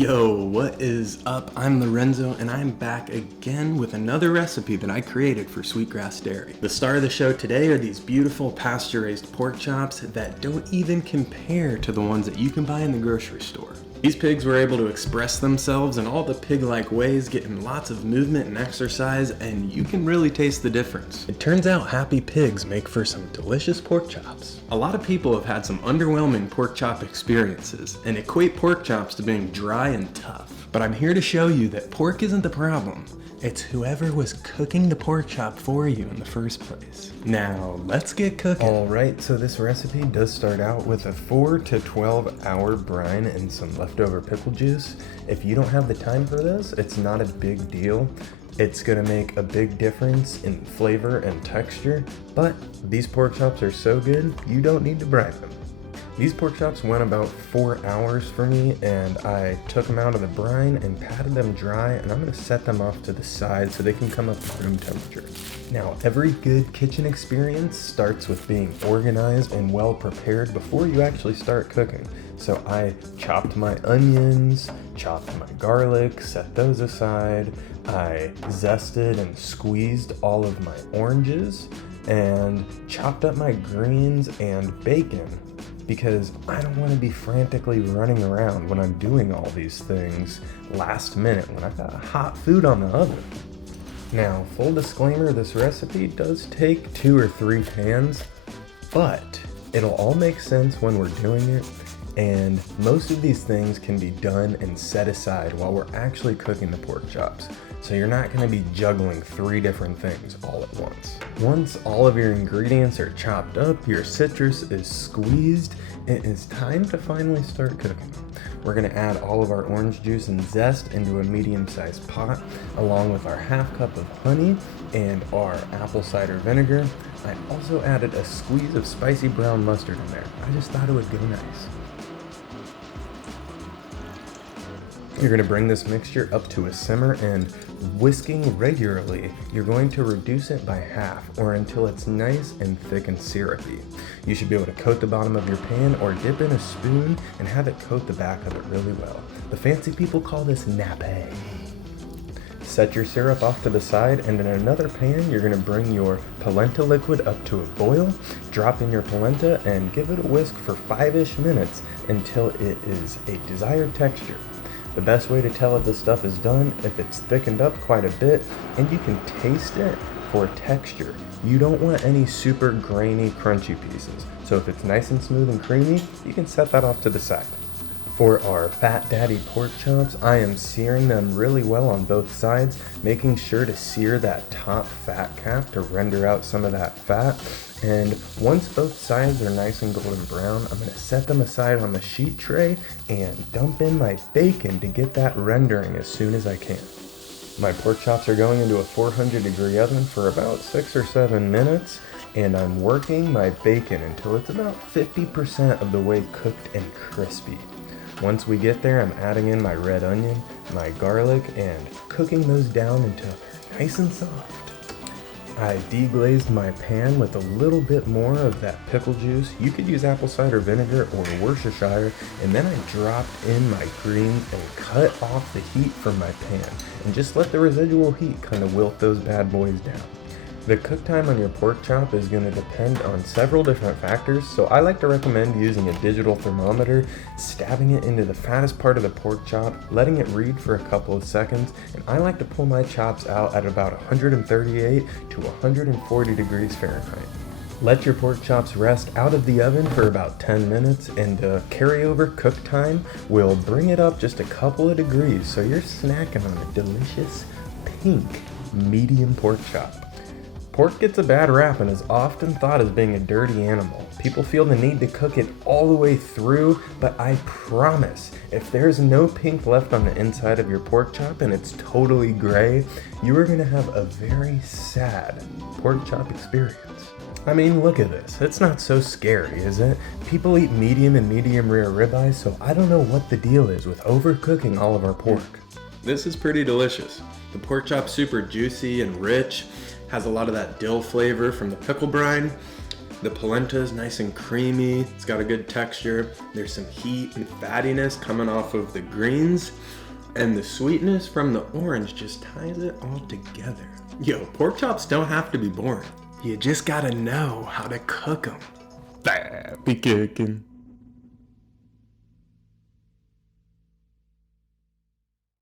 Yo, what is up? I'm Lorenzo and I'm back again with another recipe that I created for Sweetgrass Dairy. The star of the show today are these beautiful pasture-raised pork chops that don't even compare to the ones that you can buy in the grocery store. These pigs were able to express themselves in all the pig-like ways, getting lots of movement and exercise, and you can really taste the difference. It turns out happy pigs make for some delicious pork chops. A lot of people have had some underwhelming pork chop experiences and equate pork chops to being dry and tough. But I'm here to show you that pork isn't the problem. It's whoever was cooking the pork chop for you in the first place. Now, let's get cooking. Alright, so this recipe does start out with a 4 to 12 hour brine and some leftover pickle juice. If you don't have the time for this, it's not a big deal. It's gonna make a big difference in flavor and texture, but these pork chops are so good, you don't need to brine them. These pork chops went about 4 hours for me, and I took them out of the brine and patted them dry, and I'm gonna set them off to the side so they can come up to room temperature. Now, every good kitchen experience starts with being organized and well prepared before you actually start cooking. So I chopped my onions, chopped my garlic, set those aside. I zested and squeezed all of my oranges and chopped up my greens and bacon, because I don't want to be frantically running around when I'm doing all these things last minute when I've got hot food on the oven. Now, full disclaimer, this recipe does take 2 or 3 pans, but it'll all make sense when we're doing it, and most of these things can be done and set aside while we're actually cooking the pork chops. So you're not going to be juggling 3 different things all at once. Once all of your ingredients are chopped up, your citrus is squeezed, it is time to finally start cooking. We're going to add all of our orange juice and zest into a medium-sized pot, along with our half cup of honey and our apple cider vinegar. I also added a squeeze of spicy brown mustard in there. I just thought it would go nice. You're going to bring this mixture up to a simmer, and whisking regularly, you're going to reduce it by half or until it's nice and thick and syrupy. You should be able to coat the bottom of your pan or dip in a spoon and have it coat the back of it really well. The fancy people call this nappe. Set your syrup off to the side, and in another pan, you're going to bring your polenta liquid up to a boil, drop in your polenta, and give it a whisk for 5-ish minutes until it is a desired texture. The best way to tell if this stuff is done, if it's thickened up quite a bit, and you can taste it for texture. You don't want any super grainy, crunchy pieces. So if it's nice and smooth and creamy, you can set that off to the side. For our Fat Daddy pork chops, I am searing them really well on both sides, making sure to sear that top fat cap to render out some of that fat. And once both sides are nice and golden brown, I'm going to set them aside on the sheet tray and dump in my bacon to get that rendering as soon as I can. My pork chops are going into a 400-degree oven for about 6 or 7 minutes, and I'm working my bacon until it's about 50% of the way cooked and crispy. Once we get there, I'm adding in my red onion, my garlic, and cooking those down until they're nice and soft. I deglazed my pan with a little bit more of that pickle juice. You could use apple cider vinegar or Worcestershire, and then I dropped in my greens and cut off the heat from my pan, and just let the residual heat kind of wilt those bad boys down. The cook time on your pork chop is going to depend on several different factors, so I like to recommend using a digital thermometer, stabbing it into the fattest part of the pork chop, letting it read for a couple of seconds, and I like to pull my chops out at about 138 to 140 degrees Fahrenheit. Let your pork chops rest out of the oven for about 10 minutes, and carryover cook time will bring it up just a couple of degrees, so you're snacking on a delicious pink medium pork chop. Pork gets a bad rap and is often thought as being a dirty animal. People feel the need to cook it all the way through, but I promise, if there's no pink left on the inside of your pork chop and it's totally gray, you are going to have a very sad pork chop experience. I mean, look at this. It's not so scary, is it? People eat medium and medium rare ribeyes, so I don't know what the deal is with overcooking all of our pork. This is pretty delicious. The pork chop's super juicy and rich, has a lot of that dill flavor from the pickle brine. The polenta is nice and creamy. It's got a good texture. There's some heat and fattiness coming off of the greens. And the sweetness from the orange just ties it all together. Yo, pork chops don't have to be boring. You just gotta know how to cook them. Be cooking.